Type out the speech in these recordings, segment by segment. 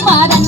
மாதம்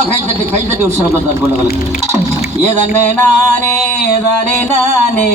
ஆமா கைத்தட்டு கைத்தட்டு உற்சாகப்படுத்தார் கொள்ளவர்களுக்கு ஏதன்னே நானே தானே நானே.